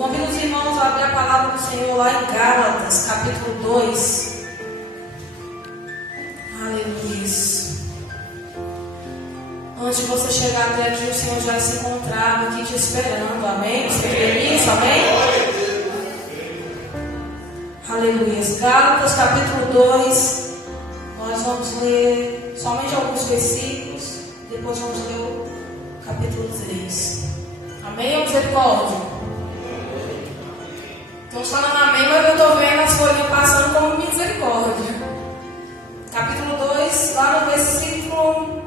Convido os irmãos a abrir a palavra do Senhor lá em Gálatas, capítulo 2. Aleluia. Antes de você chegar até aqui, o Senhor já se encontrava aqui te esperando. Amém? Você crê nisso? Amém? Aleluia. Gálatas, capítulo 2. Nós vamos ler somente alguns versículos. Depois vamos ler o capítulo 3. Amém ou misericórdia? Estamos falando amém, mas eu estou vendo as folhas passando como misericórdia. Capítulo 2, lá no versículo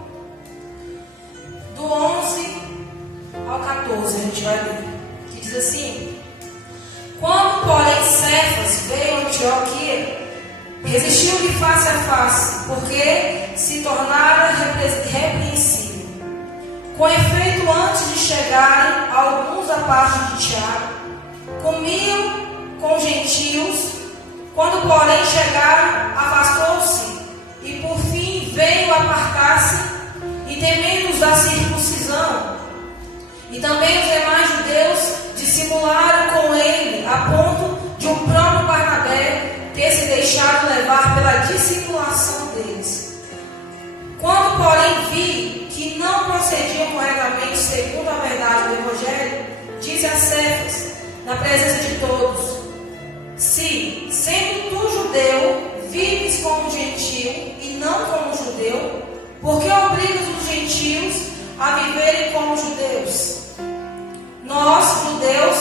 do 11 ao 14, a gente vai ler. Que diz assim: Quando, porém, Cefas veio a Antioquia, resistiu-lhe face a face, porque se tornara repreensível. Com efeito, antes de chegarem alguns da parte de Tiago, comiam com gentios. Quando, porém, chegaram, afastou-se, e por fim veio apartar-se, e temendo os da circuncisão. E também os demais judeus dissimularam com ele, a ponto de o próprio Barnabé ter se deixado levar pela dissimulação deles. Quando, porém, vi que não procediam corretamente segundo a verdade do Evangelho, disse a Cefas, na presença de todos: Se, sendo tu judeu, vives como gentio e não como judeu, por que obrigas os gentios a viverem como judeus? Nós, judeus,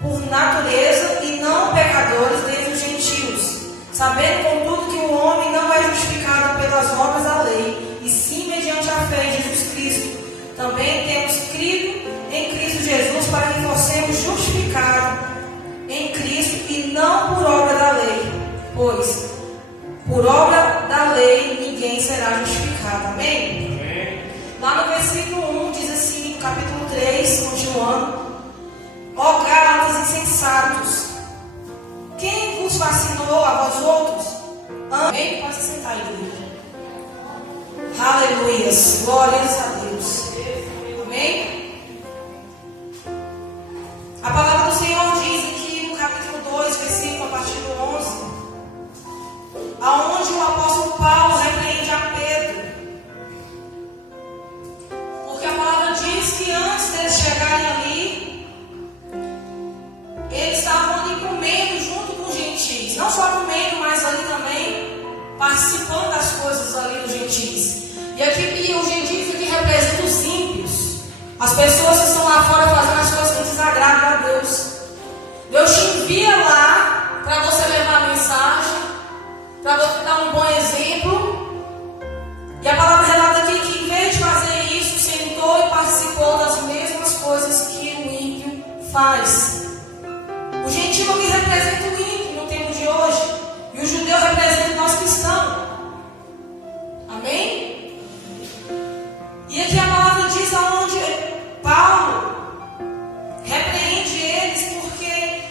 por natureza, e não pecadores dentre os gentios, sabendo, contudo, que o homem não é justificado pelas obras da lei, e sim mediante a fé em Jesus Cristo. Também temos crido em Cristo Jesus para que fossemos justificados em Cristo e não por obra da lei, pois por obra da lei ninguém será justificado. Amém? Amém. Lá no versículo 1 diz assim, no capítulo 3, continuando: Ó Gálatas insensatos, quem vos fascinou a vós outros? Amém? Pode se sentar, igreja. Aleluias, glórias a Deus. Amém? A palavra do Senhor diz aqui no capítulo 2, versículo a partir do 11, aonde o apóstolo Paulo repreende a Pedro, porque a palavra diz que antes deles chegarem ali, eles estavam ali comendo junto com os gentios, não só comendo, mas ali também participando das coisas ali dos gentios. E aqui os gentios aqui representam os ímpios, as pessoas que estão lá fora fazendo as coisas que desagradam a Deus. Deus te envia lá para você levar a mensagem, para você dar um bom exemplo. E a palavra relata aqui que, em vez de fazer isso, sentou e participou das mesmas coisas que o ímpio faz. O gentio aqui representa o ímpio no tempo de hoje, e o judeu representa nós cristãos. Amém? E aqui a palavra diz aonde Paulo repreende eles, porque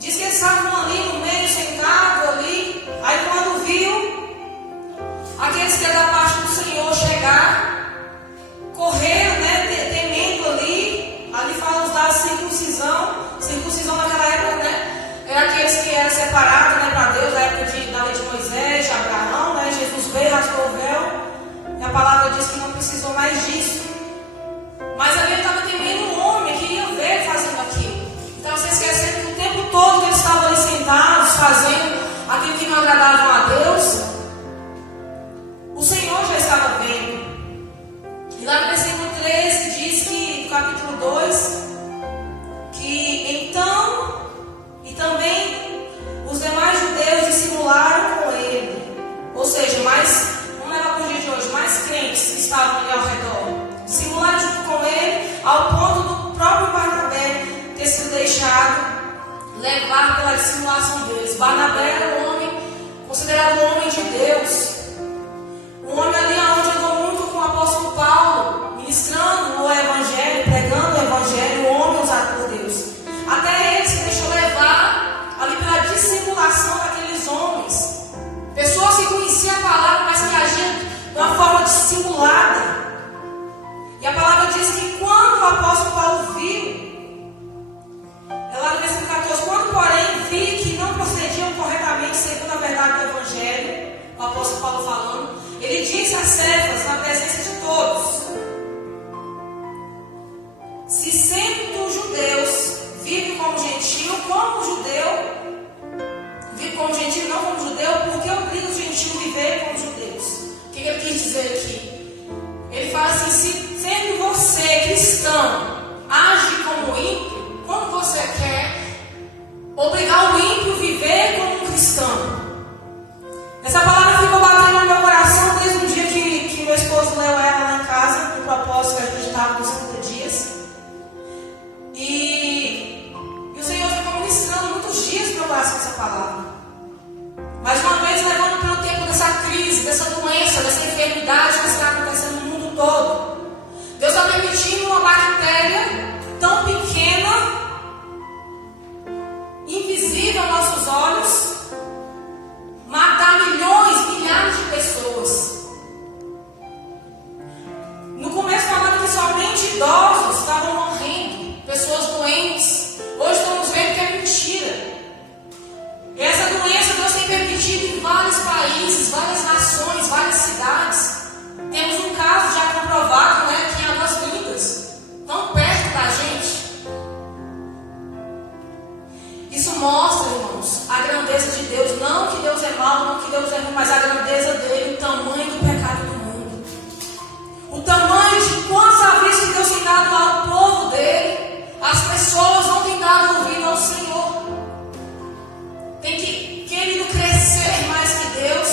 diz que eles estavam ali no meio, sentados ali. Aí quando viu aqueles que é da parte do Senhor chegar, correram, né, temendo ali. Ali fala os da circuncisão. Circuncisão naquela época, né, era aqueles que eram separados, né, para Deus, na época da lei de Moisés, de Abraão, né. Jesus veio, rasgou o véu, e a palavra diz que não precisou mais disso. Mas ali ele estava temendo um homem que ia ver fazendo aquilo. Então você esquecendo que o tempo todo que eles estavam ali sentados, fazendo aquilo que não agradava a Deus, o Senhor já estava vendo. E lá no versículo 13 diz que, no capítulo 2, que então, e também os demais judeus dissimularam com ele. Ou seja, vamos levar para o dia de hoje, mais crentes que estavam ali ao redor. Dissimularam junto com ele, ao ponto do próprio Barnabé ter sido deixado levar pela dissimulação deles. Barnabé era um homem considerado um homem de Deus, um homem ali onde andou muito com o apóstolo Paulo, ministrando o Evangelho, pregando o Evangelho, um homem usado por Deus. Até ele se deixou levar ali pela dissimulação daqueles homens, pessoas que conheciam a palavra, mas que agiam de uma forma dissimulada. E a palavra diz que quando o apóstolo Paulo viu 14: quando, porém, vi que não procediam corretamente segundo a verdade do Evangelho, o apóstolo Paulo falando, ele disse a Cefas, na presença de todos: se sendo tu judeus, vive como gentio, como judeu, vive como gentio, não como judeu, porque obriga os gentios a viver como judeus. O que ele quis dizer aqui? Ele fala assim: se sendo você cristão, age como ímpio, como você quer obrigar o ímpio a viver como um cristão? Essa palavra ficou batendo no meu coração desde o dia que meu esposo leu ela lá em casa, no propósito que a gente estava nos 30 dias. E o Senhor ficou ministrando muitos dias no meu coração essa palavra. Mais uma vez, levando pelo tempo dessa crise, dessa doença, dessa enfermidade que está acontecendo no mundo todo. Deus está permitindo uma bactéria tão pequena, invisível aos nossos olhos, matar milhões, milhares de pessoas. No começo falando que somente idosos estavam morrendo, pessoas doentes. Hoje estamos vendo que é mentira. Essa doença Deus tem permitido em vários países, várias nações, várias cidades. Temos um caso já comprovado, né, aqui em Águas Lindas, tão perto da gente. Isso mostra, irmãos, a grandeza de Deus. Não que Deus é mau, não que Deus é ruim, mas a grandeza dele, o tamanho do pecado do mundo. O tamanho de quantos avisos que Deus tem dado ao povo dele. As pessoas não têm dado ouvido ao Senhor. Tem que querido crescer mais que Deus.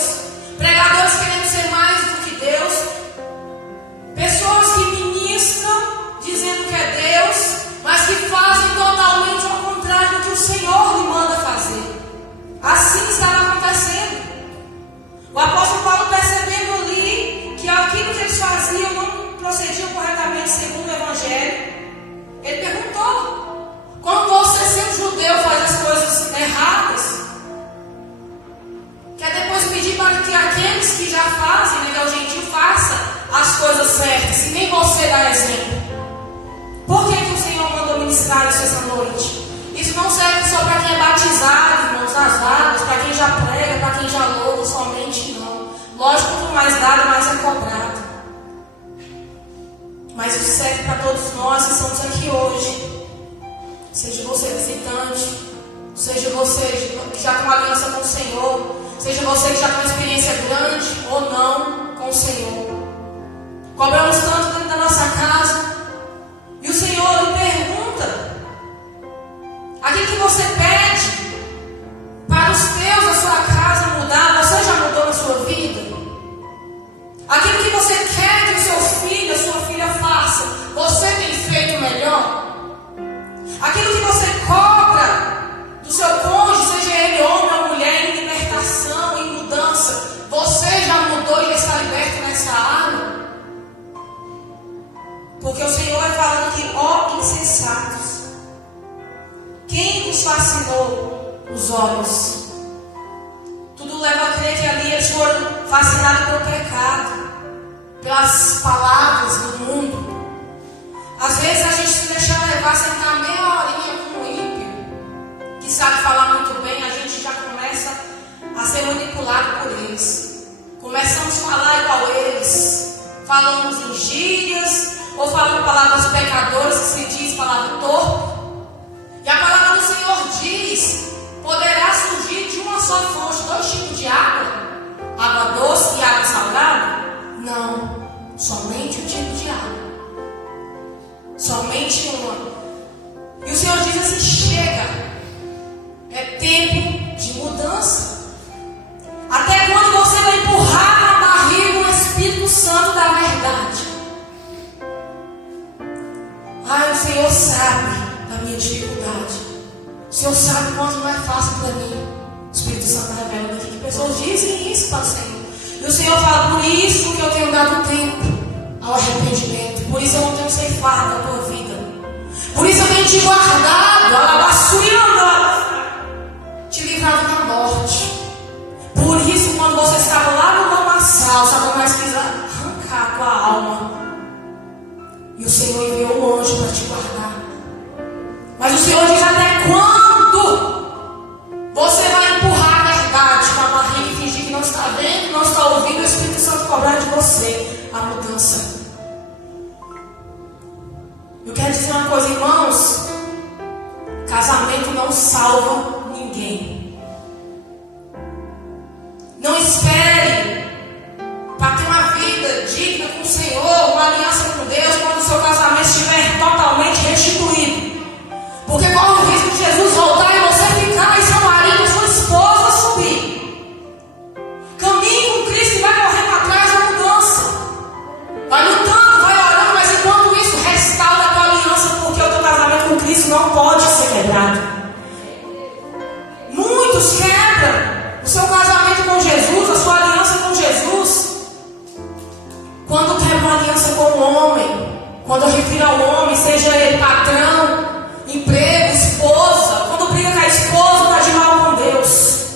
Pregadores querendo ser mais do que Deus. Pessoas que ministram dizendo que é Deus, mas que fazem totalmente ao contrário do que o Senhor lhe manda fazer. Assim estava acontecendo. O apóstolo Paulo, percebendo ali que aquilo que eles faziam não procediam corretamente segundo o Evangelho, ele perguntou: como você, sendo judeu, faz as coisas erradas, quer depois pedir para que aqueles que já fazem, né, que é o gentio, façam as coisas certas, e nem você dá exemplo? Por que o Senhor mandou ministrar isso essa noite? Isso não serve só para quem é batizado, irmãos, nas águas, para quem já prega, para quem já louva, somente não. Lógico, quanto mais dado, mais é cobrado. Mas isso serve para todos nós que estamos aqui hoje. Seja você visitante, seja você que já tem uma aliança com o Senhor, seja você que já tem uma experiência grande ou não com o Senhor. Cobramos tanto dentro da nossa casa, e o Senhor lhe pergunta: aquilo que você pede para os teus da sua casa mudar, você já mudou na sua vida? Aquilo que você quer que o seu filho, a sua filha faça, você tem feito melhor? Aquilo que você cobra do seu cônjuge, seja ele homem ou mulher, em libertação, em mudança, você já mudou e já está liberto nessa área? Porque o Senhor vai falando aqui: ó insensatos, quem vos fascinou os olhos? Tudo leva a crer que ali eles foram fascinados pelo pecado, pelas palavras do mundo. Às vezes a gente se deixa levar, sentar meia horinha com um ímpio que sabe falar muito bem, a gente já começa a ser manipulado por eles. Começamos a falar igual eles, falamos em gírias, ou falamos palavras pecadoras, que se diz palavra torpe. E a palavra do Senhor diz: poderá surgir de uma só fonte 2 tipos de água? Água doce e água salgada? Não, somente um tipo de água. Somente uma. E o Senhor diz assim: chega, é tempo de mudança. Até quando você vai empurrar na barriga o Espírito Santo da verdade? Ai, o Senhor sabe da minha dificuldade. O Senhor sabe quanto não é fácil para mim. O Espírito Santo está revelando aqui que pessoas dizem isso para o Senhor. E o Senhor fala: por isso que eu tenho dado tempo ao arrependimento. Por isso eu não tenho ceifado a tua vida. Por isso eu tenho te guardado, te livrado da morte. Por isso, quando você estava lá no lamaçal, Satanás quis arrancar a tua alma. E o Senhor enviou um anjo para te guardar. Mas o Senhor diz: até quando você a mudança. Eu quero dizer uma coisa, irmãos: casamento não salva ninguém. Não espere para ter uma vida digna com o Senhor, uma aliança com Deus, quando o seu casamento estiver totalmente restituído. Porque corre o risco de Jesus voltar e você ficar, e seu marido e sua esposa subir. Caminhe com Cristo e vai correndo atrás da mudança. Vai lutando, vai orando, mas enquanto isso, restaura a tua aliança, porque o teu casamento com Cristo não pode ser quebrado. Muitos quebram o seu casamento com Jesus, a sua aliança com Jesus, quando quebra uma aliança com o homem. Quando eu refiro ao homem, seja ele patrão, emprego, esposa. Quando briga com a esposa, está de mal com Deus.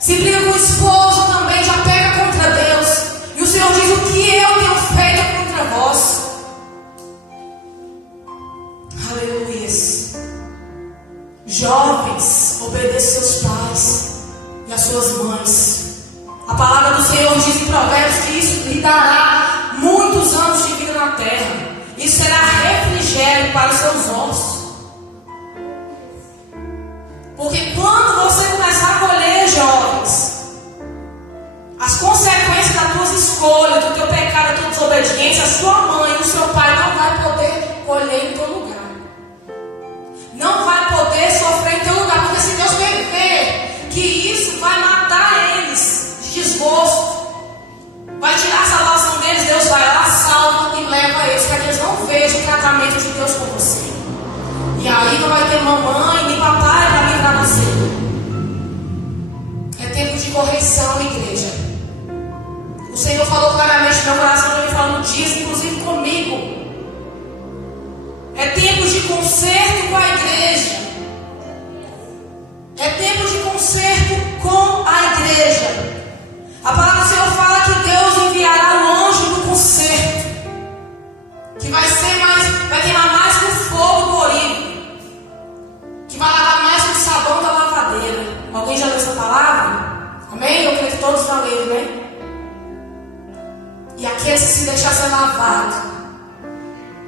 Se briga com o esposo também, já pega contra Deus. E o Senhor diz: o que eu tenho feito contra vós? Aleluia. Jovens, obedeçam seus pais e as suas mães. A palavra do Senhor diz em Provérbios que isso lhe dará muitos anos de vida na terra. Isso será refrigério para os seus ossos. Porque quando você começar a colher, jovens, as consequências das tuas escolhas, do teu pecado, da tua desobediência, a sua mãe e o seu pai não vai poder colher em teu lugar. Não vai poder sofrer em teu lugar. Porque se Deus ver que isso vai matar eles de desgosto, vai tirar a salvação deles, Deus vai lá, salva e leva eles, para que eles não vejam o tratamento de Deus com você. E aí não vai ter mamãe nem papai para vir para nascer. É tempo de correção, igreja. O Senhor falou claramente no meu coração, Ele falou no dia, inclusive comigo. É tempo de conserto com a igreja. É tempo de conserto com a igreja. A palavra do Senhor fala que Deus enviará longe do conserto, que vai queimar mais que o fogo do origo, que vai lavar mais que o sabão da lavadeira. Alguém já leu essa palavra? Amém? Eu creio que todos já leram, né? E aqueles que se deixar ser lavado,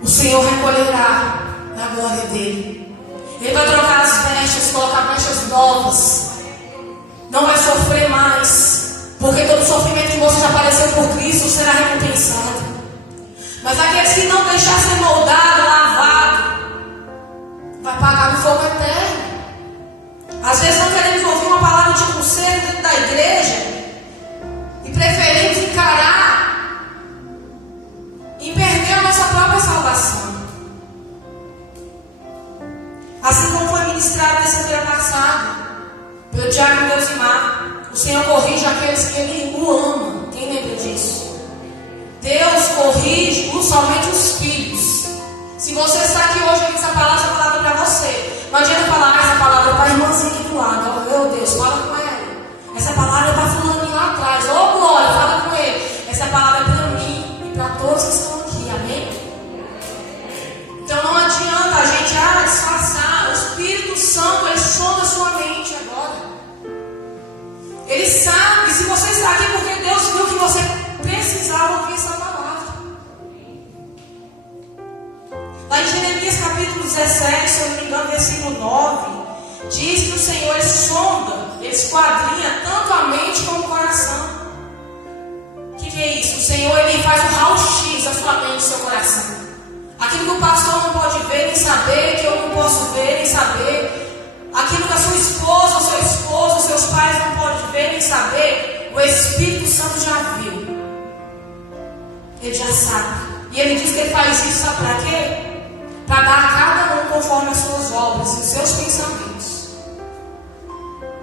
o Senhor recolherá na glória dele. Ele vai trocar as vestes, colocar vestes novas. Não vai sofrer mais. Porque todo sofrimento que você já padeceu por Cristo será recompensado. Mas aqueles que não deixar ser moldado, lavado, vai pagar no fogo eterno. Às vezes não queremos ouvir uma palavra de conselho dentro da igreja e preferimos encarar e perder a nossa própria salvação. Assim como foi ministrado nessa feira passada pelo diácono Deusimar. O Senhor corrige aqueles que Ele o ama. Quem lembra disso? Deus corrige somente os filhos. Se você está aqui hoje, essa palavra é para você. Não adianta falar: essa palavra é para a irmãzinha aqui do lado. Oh, meu Deus, fala com ela. Essa palavra é para fulaninho lá atrás. Oh, glória, fala com ele. Essa palavra é para mim e para todos que estão aqui. Amém? Então não adianta a gente disfarçar. O Espírito Santo, Ele sonda a sua mente agora. Ele sabe, se você está aqui, porque Deus viu que você precisava ouvir essa palavra. Lá em Jeremias capítulo 17, se eu não me engano, versículo 9, diz que o Senhor Ele sonda, Ele esquadrinha tanto a mente como o coração. O que é isso? O Senhor Ele faz um raio-x da sua mente e do seu coração. Aquilo que o pastor não pode ver nem saber, que eu não posso ver nem saber. Aquilo que a sua esposa, o seu esposo, os seus pais não podem ver nem saber, o Espírito Santo já viu. Ele já sabe. E Ele diz que Ele faz isso, sabe para quê? Para dar a cada um conforme as suas obras e os seus pensamentos.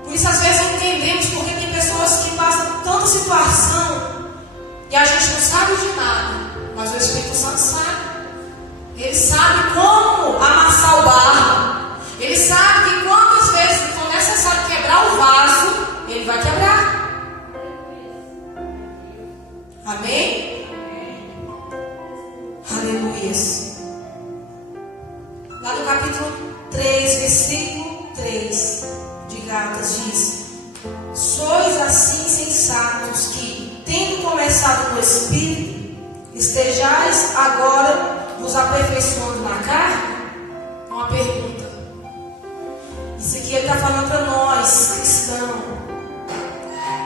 Por isso às vezes não entendemos porque tem pessoas que passam tanta situação e a gente não sabe de nada, mas o Espírito Santo sabe. Ele sabe como amassar o barro. Ele sabe que quantas vezes for necessário quebrar o vaso, Ele vai quebrar. Amém? Aleluia. Lá no capítulo 3, versículo 3 de Gálatas diz: sois assim sensatos que, tendo começado no Espírito, Estejais agora vos aperfeiçoando na carne? Uma pergunta. Isso aqui ele está falando para nós, cristãos.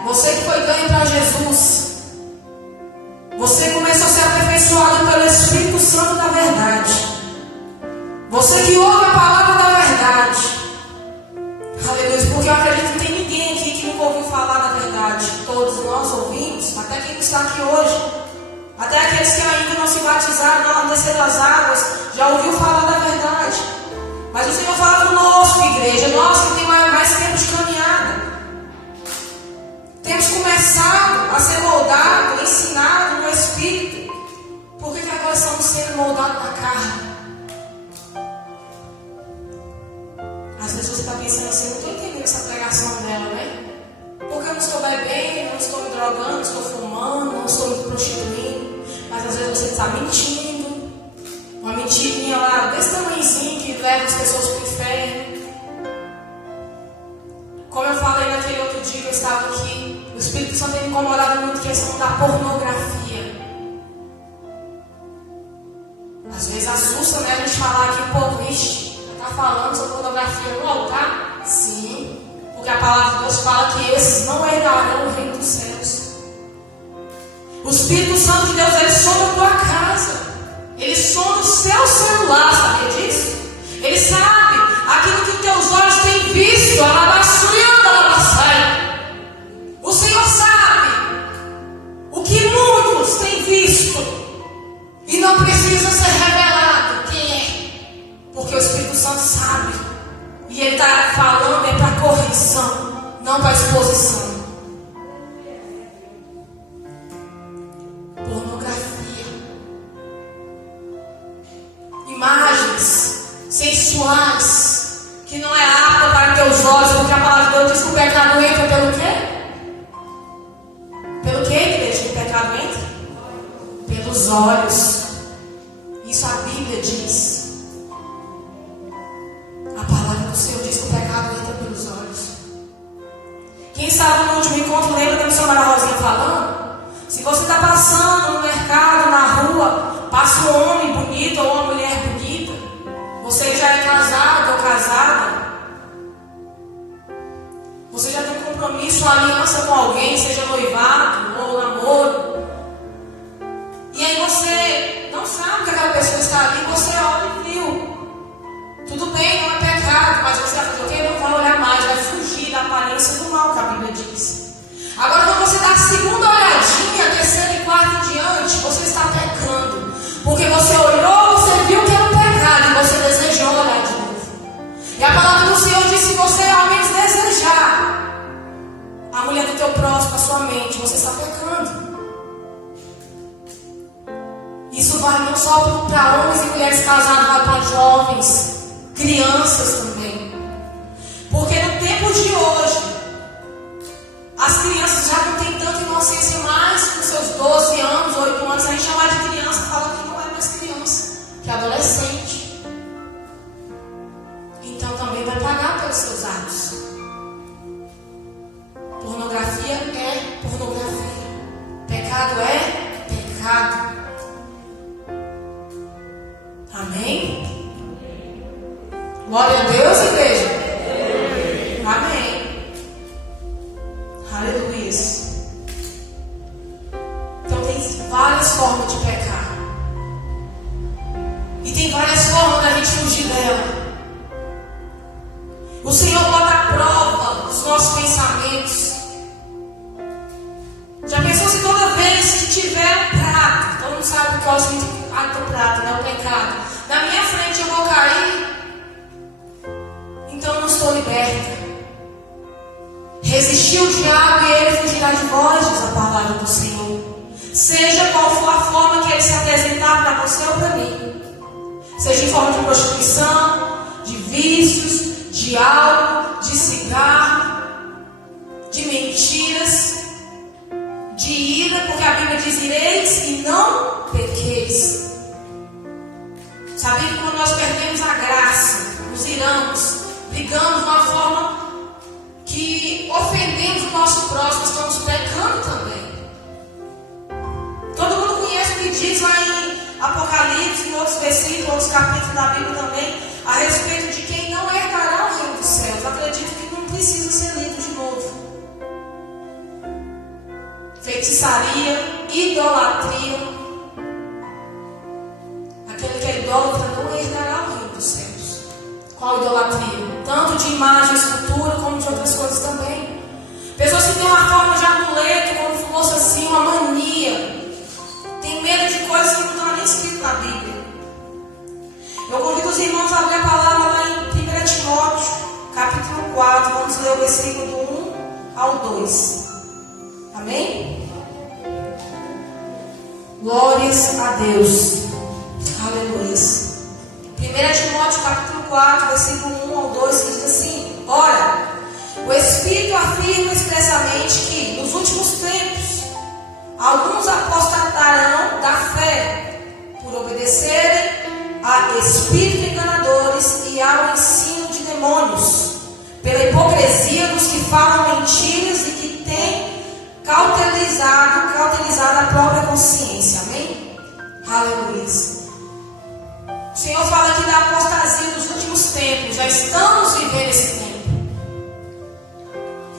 Você que foi ganho para Jesus, você começou a ser aperfeiçoado pelo Espírito Santo da verdade. Você que ouve a palavra da verdade. Aleluia, porque eu acredito que não tem ninguém aqui que nunca ouviu falar da verdade. Todos nós ouvimos, até quem está aqui hoje. Até aqueles que ainda não se batizaram, não desceram das águas, já ouviu falar da verdade. Mas o Senhor fala conosco, igreja, nós que temos mais tempo de caminhada. Temos começado a ser moldados, ensinados no Espírito. Por que agora estamos sendo moldados na carne? Às vezes você está pensando assim, não estou entendendo essa pregação dela, né? Porque eu não estou bebendo, não estou me drogando, não estou fumando, não estou me prostituindo. Mas às vezes você está mentindo. Uma mentirinha lá desse tamanhozinho que leva as pessoas para o inferno. Como eu falei naquele outro dia que eu estava aqui, o Espírito Santo tem me incomodado muito a questão da pornografia. Às vezes assusta, né, a gente falar aqui, pô, vixe, está falando sobre pornografia no altar? Sim, porque a palavra de Deus fala que esses não herdarão o reino dos céus. O Espírito Santo de Deus, ele sonda a tua casa. Ele sonda o seu celular, sabia disso? Ele sabe aquilo que teus olhos têm visto. O Senhor sabe o que muitos têm visto e não precisa ser revelado quem é, porque o Espírito Santo sabe. E ele está falando é para correção, não para exposição. Pornografia, imagens sensuais que não é apta para teus olhos, porque a palavra de Deus diz que o pecado entra pelo quê? Pelo quê, igreja? O pecado entra? Pelos olhos. Isso a Bíblia diz. A palavra do Senhor diz que o pecado entra pelos olhos. Quem estava no último encontro lembra da missionária Rosinha falando? Se você está passando no mercado, na rua, passa um homem bonito ou uma mulher bonita, você já é casado ou casada, você já tem um compromisso, uma aliança com alguém, seja noivado ou namoro, e aí você não sabe que aquela pessoa está ali, você olha e viu. Tudo bem, não é pecado, mas você vai fazer o quê? Não vai olhar mais, vai fugir da aparência do mal, que a Bíblia diz. Agora, quando você dá a segunda olhadinha, a terceira e quarta em diante, você está pecando. Porque você olhou, você viu que era um pecado e você desejou olhar de novo. E a palavra do Senhor diz: se você ao menos desejar a mulher do teu próximo, a sua mente, você está pecando. Isso vale não só para homens e mulheres casados, vale para jovens, crianças também. Porque no tempo de hoje, as crianças já não têm tanta inocência mais, com seus 12 anos, 8 anos. A gente chama de criança, fala que não é mais criança, que é adolescente. Então também vai pagar pelos seus atos. Pornografia é pornografia. Pecado é pecado. Amém? Glória a Deus, igreja. Amém. Aleluia. Então tem várias formas de pecar. E tem várias formas da gente fugir dela. O Senhor bota à prova os nossos pensamentos. Já pensou se toda vez que tiver um prato, todo mundo sabe qual é o significado do prato, né? O pecado. Na minha frente eu vou cair, então eu não estou liberta. Resistir o diabo e ele fugirá de vós, diz a palavra do Senhor. Seja qual for a forma que ele se apresentar para você ou para mim. Seja em forma de prostituição, de vícios, de álcool, de cigarro, de mentiras, de ira, porque a Bíblia diz: ireis e não pequeis. Sabia que quando nós perdemos a graça, nos iramos, brigamos de uma forma que ofendemos o nosso próximo, estamos pecando também. Todo mundo conhece o que diz lá outros versículos, outros capítulos da Bíblia também, a respeito de quem não herdará o reino dos céus. Acredito que não precisa ser lido de novo. Feitiçaria, idolatria. Aquele que é idólatra não herdará o reino dos céus. Qual idolatria? Tanto de imagem, escultura, como de outras coisas também. Pessoas que têm uma forma de amuleto, como se fosse assim, uma mania. Tem medo de coisas que não estão nem escritas na Bíblia. Eu convido os irmãos a abrir a palavra lá em 1 Timóteo, capítulo 4. Vamos ler o versículo do 1 ao 2. Amém? Glórias a Deus. Aleluia. 1 Timóteo, capítulo 4, versículo 1 ao 2, que diz assim: Ora, o Espírito afirma expressamente que, nos últimos tempos, alguns apostatarão da fé, por obedecerem a espíritos enganadores e ao ensino de demônios, pela hipocrisia dos que falam mentiras e que têm cautelizado a própria consciência. Amém? Aleluia. O Senhor fala aqui da apostasia dos últimos tempos. Já estamos vivendo esse tempo.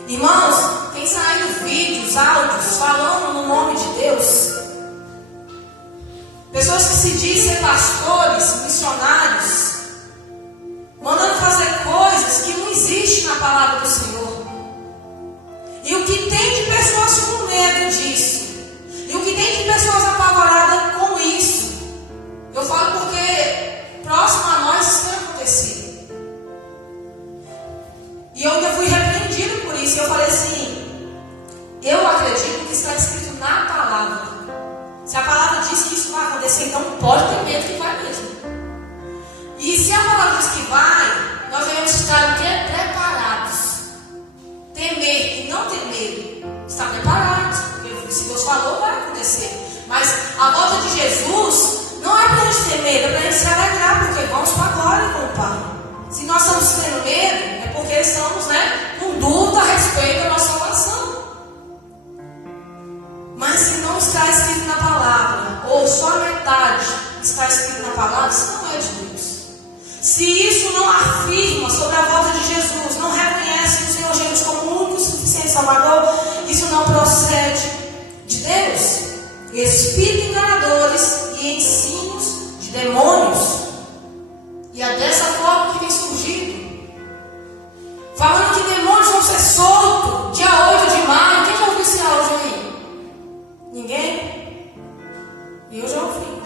Irmãos, tem saído vídeos, áudios falando no nome de Deus. Pessoas que se dizem pastores, missionários, mandando fazer coisas que não existem na palavra do Senhor. E o que tem de pessoas com medo disso, e o que tem de pessoas apavoradas com isso, eu falo porque próximo a nós isso tem acontecido. E eu ainda fui repreendido por isso. E eu falei assim: eu acredito que está escrito na palavra. Se a palavra diz que isso vai acontecer, então pode ter medo que vai mesmo. E se a palavra diz que vai, nós devemos estar o quê? Preparados. Temer e não ter medo. Estar preparados. Porque se Deus falou, vai acontecer. Mas a volta de Jesus não é para a gente ter medo, é para a gente se alegrar, porque vamos para a glória com o Pai. Se nós estamos tendo medo, é porque estamos, com dúvida a respeito da nossa salvação. Mas se não está escrito na palavra, ou só a metade está escrito na palavra, isso não é de Deus. Se isso não afirma sobre a volta de Jesus, não reconhece o Senhor Jesus como o único e suficiente Salvador, isso não procede de Deus. Espíritos enganadores e ensinos de demônios. E é dessa forma que tem surgido. Falando que demônios vão ser soltos dia 8 de maio. Quem já ouviu esse áudio aí? Ninguém? Eu já ouvi.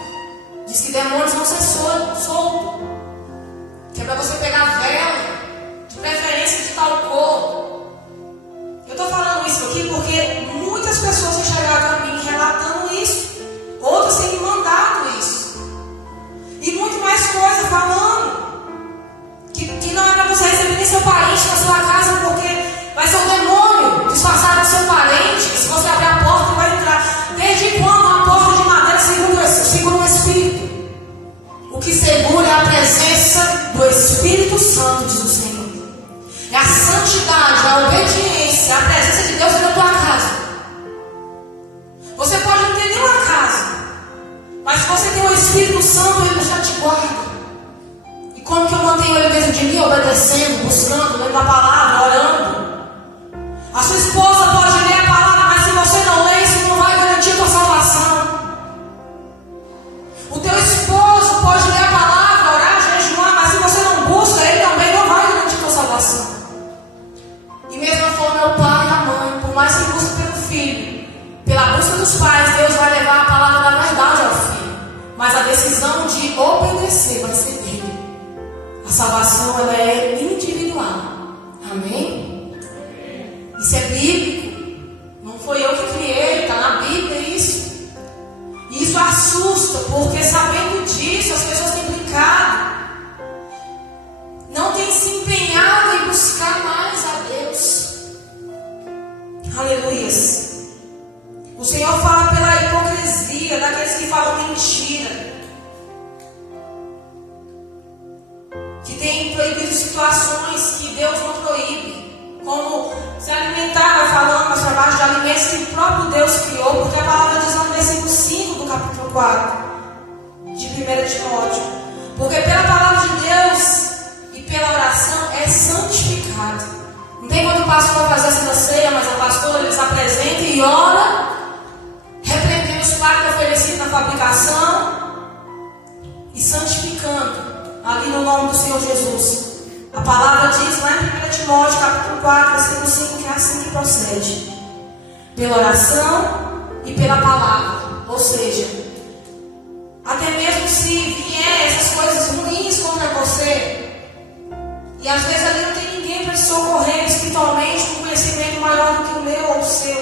Diz que demônios vão ser soltos. Que é para você pegar vela, de preferência de tal cor. Eu estou falando isso aqui porque muitas pessoas chegaram a mim relatando isso. Outras têm me mandado isso. E muito mais coisa falando. Que não é para você receber nem seu parente na sua casa, porque vai ser um demônio disfarçado de seu parente. Se você abrir a porta, vai entrar. Desde quando uma porta de madeira segura um espírito? O que segura é a presença do Espírito Santo, diz o Senhor. É a santidade, a obediência, a presença de Deus na tua casa. Você pode não ter nenhuma casa, mas se você tem o Espírito Santo, Ele já te guarda. E como que eu mantenho Ele dentro de mim? Obedecendo, buscando, lendo a palavra, orando. A sua esposa pode ler a palavra, mas se você não lê, isso não vai garantir a tua salvação. O teu esposo pode ler a palavra, orar, jejuar, mas se você não busca, ele também não vai garantir a tua salvação. E mesma forma é o pai e a mãe. Por mais que busque pelo filho, pela busca dos pais, Deus vai levar a palavra da verdade ao filho. Mas a decisão de obedecer vai ser dele. A salvação, ela é individual. Amém? Isso é bíblico. Não foi eu que criei, está na Bíblia isso. E isso assusta, porque sabendo disso, as pessoas têm brincado. Não têm se empenhado em buscar mais a Deus. Aleluias. O Senhor fala pela hipocrisia daqueles que falam mentira. Que têm proibido situações que Deus não proíbe. Como se alimentar, vai falando mais para baixo, de alimentos que o próprio Deus criou. Porque a palavra diz no versículo 5 do capítulo 4 de 1 Timóteo. oração e santificando ali no nome do Senhor Jesus. A palavra diz lá em 1 Timóteo capítulo 4, versículo 5, que é assim que procede: pela oração e pela palavra. Ou seja, até mesmo se vier essas coisas ruins contra você, e às vezes ali não tem ninguém para te socorrer espiritualmente, com conhecimento maior do que o meu ou o seu,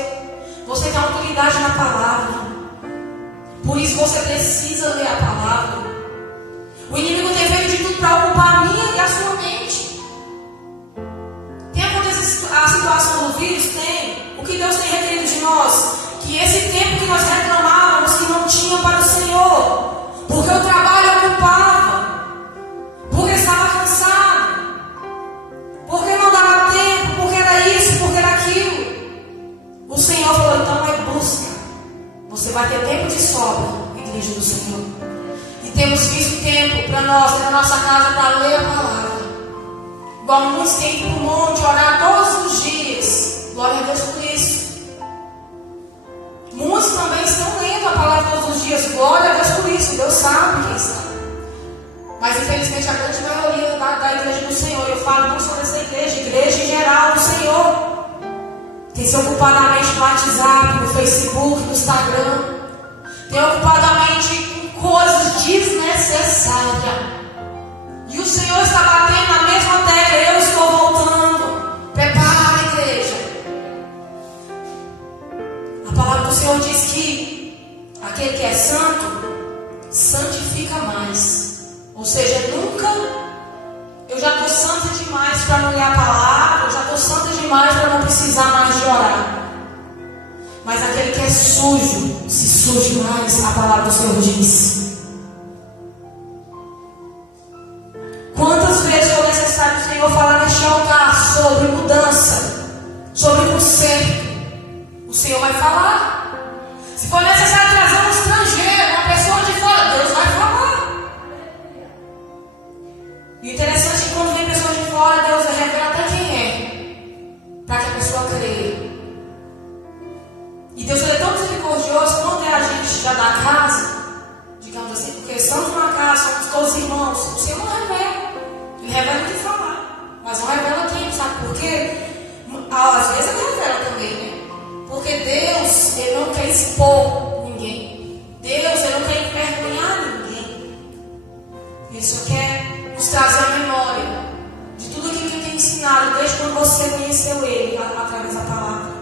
você tem autoridade na palavra. Por isso você precisa ler a palavra. O inimigo tem feito de tudo para ocupar a minha e a sua mente. Tem acontecido a situação do vírus? Tem. O que Deus tem requerido de nós? Que esse tempo que nós reclamávamos que não tinha para o Senhor, porque o trabalho ocupava, porque estava cansado, porque não dava tempo, porque era isso, porque era aquilo, o Senhor falou: então é busca. Você vai ter tempo de sobra, igreja do Senhor. E temos visto tempo para nós, na nossa casa, para ler a palavra. Igual muitos têm ido para o monte, orar todos os dias. Glória a Deus por isso. Muitos também estão lendo a palavra todos os dias. Glória a Deus por isso. Deus sabe quem está. Mas infelizmente a grande maioria da igreja do Senhor, eu falo não só dessa igreja, igreja em geral do Senhor, tem se ocupado a mente no WhatsApp, no Facebook, no Instagram. Tem ocupado a mente com coisas desnecessárias. E o Senhor está batendo na mesma tecla: eu estou voltando. Prepara, igreja. A palavra do Senhor diz que aquele que é santo, santifica mais. Ou seja, nunca, eu já estou santa demais para não ler a palavra, eu já estou santa demais para não precisar mais de orar. Mas aquele que é sujo, se suje mais, a palavra do Senhor diz. Quantas vezes for necessário o Senhor falar neste altar sobre mudança, sobre conserto, o Senhor vai falar. Se for necessário trazer um estrangeiro, uma pessoa de fora, Deus vai falar. E o interessante é que quando vem pessoas de fora, Deus revela até quem é, para que a pessoa creia. E Deus é tão misericordioso quando é a gente já da casa, digamos assim, porque estamos numa casa, somos todos irmãos. O Senhor não revela. Ele revela o que falar, mas não revela quem, sabe por quê? Às vezes ele revela também, né? Porque Deus, Ele não quer expor ninguém. Deus, Ele não quer envergonhar ninguém. Ele só quer nos trazer a memória de tudo aquilo que Ele tem ensinado desde quando você conheceu Ele através da palavra.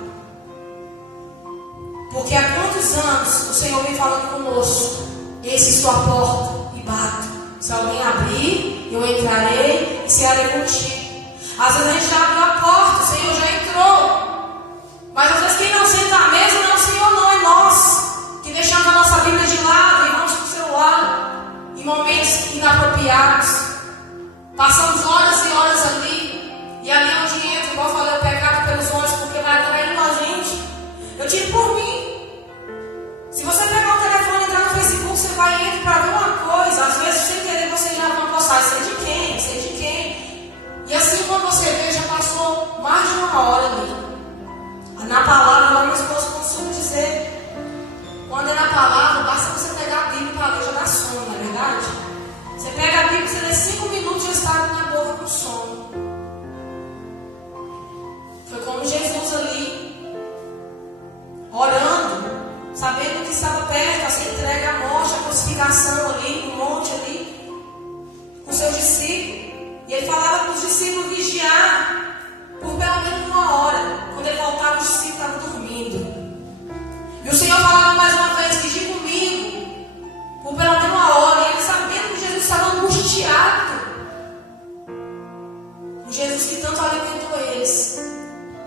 Porque há quantos anos o Senhor vem falando conosco: eis estou à porta e bato. Se alguém abrir, eu entrarei e cearei contigo. Às vezes a gente já abriu a porta, o Senhor já entrou. Mas às vezes quem não senta à mesa não é o Senhor, não, é nós, que deixamos a nossa Bíblia de lado e vamos para o celular em momentos inapropriados. Passamos horas e horas ali, e ali é onde entra, igual eu falei, o pecado pelos olhos, porque vai atraindo a gente. Eu tiro por mim. Se você pegar o telefone e entrar no Facebook, você vai e entra para ver uma coisa. Às vezes, sem querer, você já vai postar: sei de quem, sei de quem. E assim, quando você vê, já passou mais de uma hora ali. Na palavra, lá meu esposo costuma dizer: quando é na palavra, basta você pegar a Bíblia para ler, já dá sono, não é verdade? Você pega a Bíblia, você lê 5 minutos e já está na boca com sono. Foi como Jesus ali, orando, sabendo que estava perto a ser entregue à morte, a crucificação ali, no monte ali, com seus discípulos. E ele falava para os discípulos vigiar por pelo menos uma hora. Quando ele voltava, os discípulos estavam dormindo. E o Senhor falava mais uma vez: vigie comigo por pelo menos uma hora. E ele, sabendo que Jesus estava angustiado, o Jesus que tanto alimentou eles,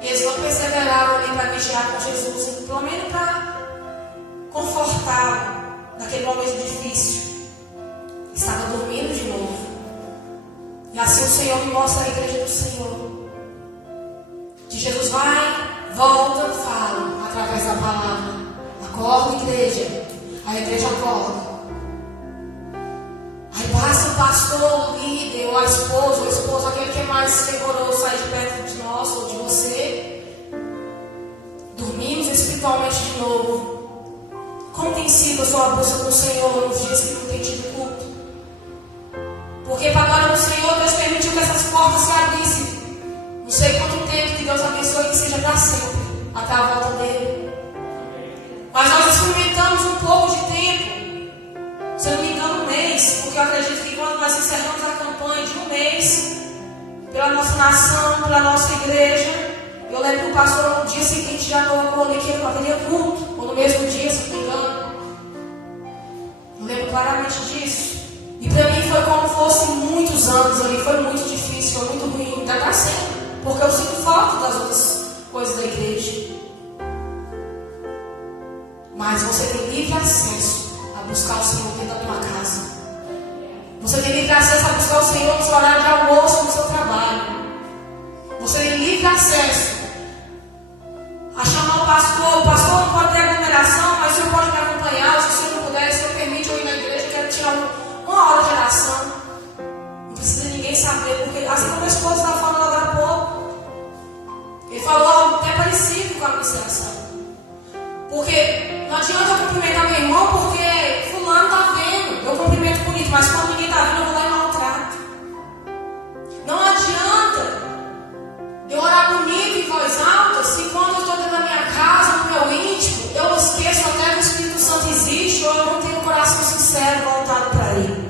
eles não perseveraram ali para vigiar com Jesus, pelo menos para confortá-lo naquele momento difícil. Estava dormindo de novo. E assim o Senhor me mostra a igreja do Senhor, que Jesus vai, volta, fala através da palavra. Acorda, igreja. A igreja acorda. Aí passa o pastor, o líder, ou a esposa, o esposo, aquele que é mais rigoroso, sai de perto de nós ou de você. Dormimos espiritualmente de novo. Como tem tem sido a sua busca com o Senhor nos dias que não tem tido culto? Porque para a glória do Senhor, Deus permitiu que essas portas se abrissem. Não sei quanto tempo, que Deus abençoe, que seja para sempre, até a volta dele. Mas nós experimentamos um pouco de tempo, se eu não me engano, um mês, porque eu acredito que quando nós encerramos a campanha de um mês, pela nossa nação, pela nossa igreja, eu lembro que o pastor no dia seguinte já colocou ali que haveria culto, ou no mesmo dia, se eu não me engano. Eu lembro claramente disso. E para mim foi como fosse muitos anos ali, foi muito difícil, foi muito ruim, ainda está sendo, porque eu sinto falta das outras coisas da igreja. Mas você tem livre acesso a buscar o Senhor dentro da tua casa. Você tem livre acesso a buscar o Senhor no seu horário de almoço, no seu trabalho. Você tem livre acesso a chamar o pastor não pode ter aglomeração, mas o senhor pode me acompanhar, se o senhor não puder, se o senhor permite eu ir na igreja, eu quero tirar uma hora de oração. Não precisa ninguém saber, porque assim como a esposa estava falando agora há pouco, ele falou algo até parecido com a ministração. Porque não adianta eu cumprimentar meu irmão, porque fulano está vendo, eu cumprimento bonito, mas quando ninguém está vendo, eu vou lá e maltrato. Não adianta eu orar bonito em voz alta, se quando eu estou dentro da minha casa, no meu íntimo, eu esqueço até que o Espírito Santo existe, ou eu não tenho um coração sincero voltado para Ele.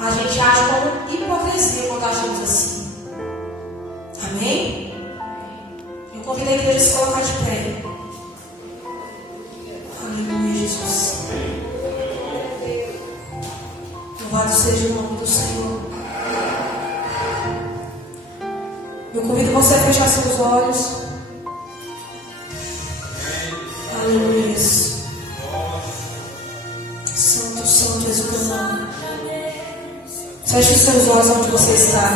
A gente age como hipocrisia quando agimos assim. Amém? Eu convido a igreja a se colocar de pé. Aleluia, Jesus. Louvado seja o nome do Senhor. Eu convido você a fechar seus olhos. Aleluia. Santo, santo és o teu nome. Feche os seus olhos onde você está.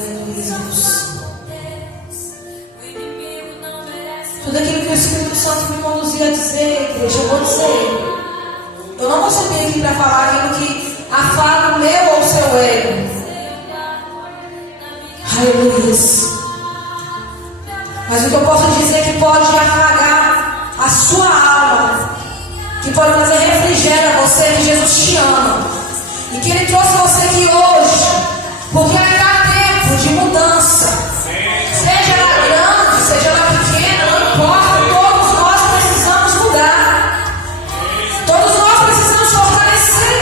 Aleluia, Jesus. Tudo aquilo que o Espírito Santo me conduzia a dizer, igreja, eu vou dizer. Eu não vou subir aqui para falar aquilo que afaga o meu ou o seu ego. Aleluia. Mas o que eu posso dizer é que pode afagar a sua alma, que pode trazer refrigério a você, que Jesus te ama e que Ele trouxe você aqui hoje, porque ainda há tempo de mudança. Seja ela grande, seja ela pequena, não importa, todos nós precisamos mudar. Todos nós precisamos fortalecer.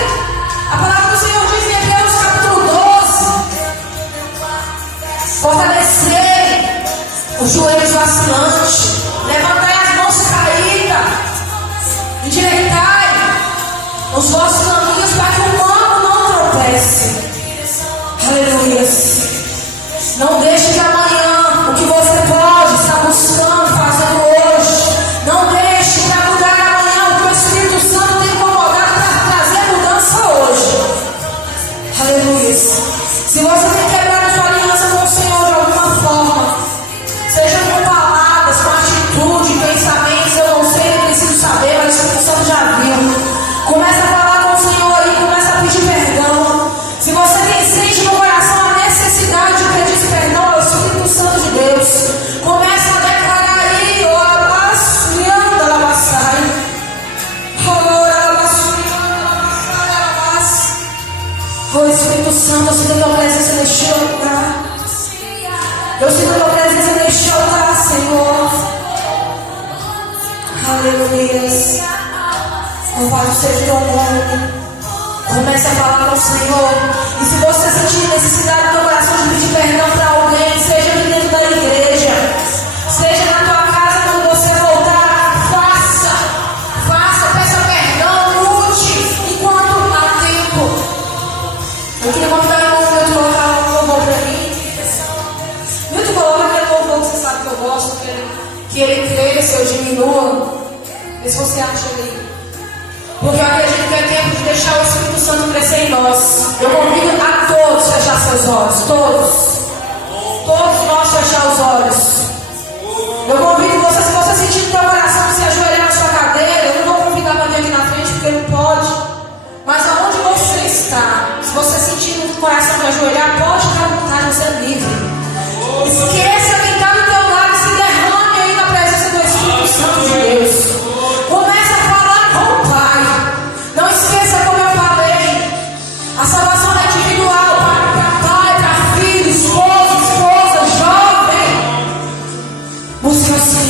A palavra do Senhor diz em Hebreus capítulo 12: fortalecer os joelhos vacilantes, levantai as mãos caídas, endireitai os vossos caminhos para que o humano não tropece. Aleluia. Não deixe que amanhã o que você pode estar buscando, fazendo hoje, não deixe para mudar amanhã o que o Espírito Santo tem incomodado para trazer mudança hoje. Aleluia. Se você tem quebrado a sua aliança com o Senhor de alguma forma, seja com palavras, com atitude, pensamentos, eu não sei, não preciso saber, mas o Espírito Santo já viu. Começa a falar com o Senhor e começa a pedir perdão. Se você sente no coração a necessidade de pedir perdão ao Espírito Santo de Deus, começa a declarar aí, oh Espírito Santo, eu sinto a tua presença neste lugar. Eu sinto a tua presença neste lugar, Senhor. Aleluia. Louvado seja o teu nome. Comece a falar com o Senhor. E se você sentir necessidade no teu coração de pedir perdão para alguém, seja aqui dentro da igreja, seja na tua casa, quando você voltar, faça, peça perdão, lute enquanto há tempo. Eu queria convidar o irmão Milton a colocar um louvor para mim. Milton, coloca aquele louvor que você sabe que eu gosto, que ele cresça, eu diminua. Vê se você acha ele. Porque eu acredito que é tempo de deixar o Espírito Santo crescer em nós. Eu convido a todos a fechar seus olhos. Todos nós fechar os olhos. Eu convido você, se você sentir no seu coração se ajoelhar na sua cadeira, eu não vou convidar para vir aqui na frente porque não pode. Mas aonde você está, se você sentir no coração de ajoelhar, pode ficar à vontade, você é livre. Esqueça quem está do teu lado e se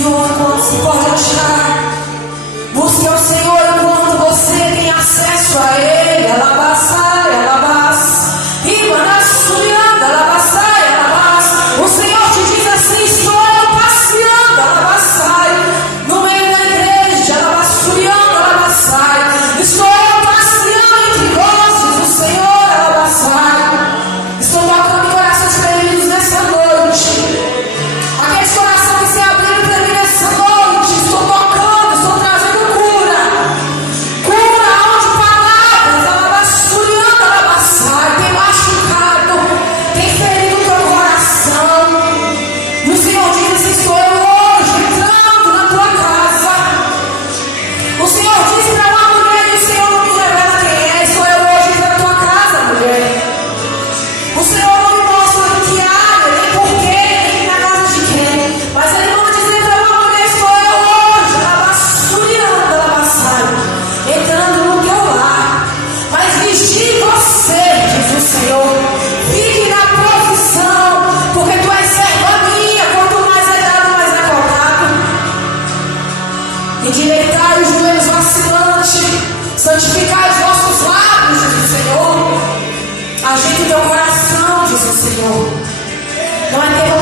Senhor enquanto se pode achar. Busque ao Senhor enquanto você tem acesso a Ele. Alabaçai, alabás. Ibanassurianda, alabaçai, alabás. O Senhor te diz assim: estou eu passeando, alabaçai. No meio da igreja, alabaçurianda, alabaçai. Estou eu passeando entre vós, diz o Senhor, alabaçai. Estou tocando em corações feridos nessa noite. Aqueles corações que se abriram para mim nessa noite. Estou tocando, estou trazendo cura. Cura onde palavras, alabaçurianda, alabaçai. Tem machucado, tem ferido o teu coração. E o Senhor diz assim: estou eu hoje entrando na tua casa. O Senhor disse para uma mulher e o Senhor não me revela quem é. Estou eu hoje entrando na tua casa, mulher. O Senhor não me mostra que área, nem porquê, nem na casa de quem. Mas Ele manda dizer para uma mulher: estou eu hoje, alabaçurianda, alabaçai, entrando no teu lar. Mas vigie você, diz o Senhor. Fique na profissão, porque tu és serva minha. Quanto mais é dado, mais é cobrado. Endireitai os joelhos vacilantes, santificai os vossos lábios, diz o Senhor. Ajeite o teu coração, diz o Senhor. Não é tempo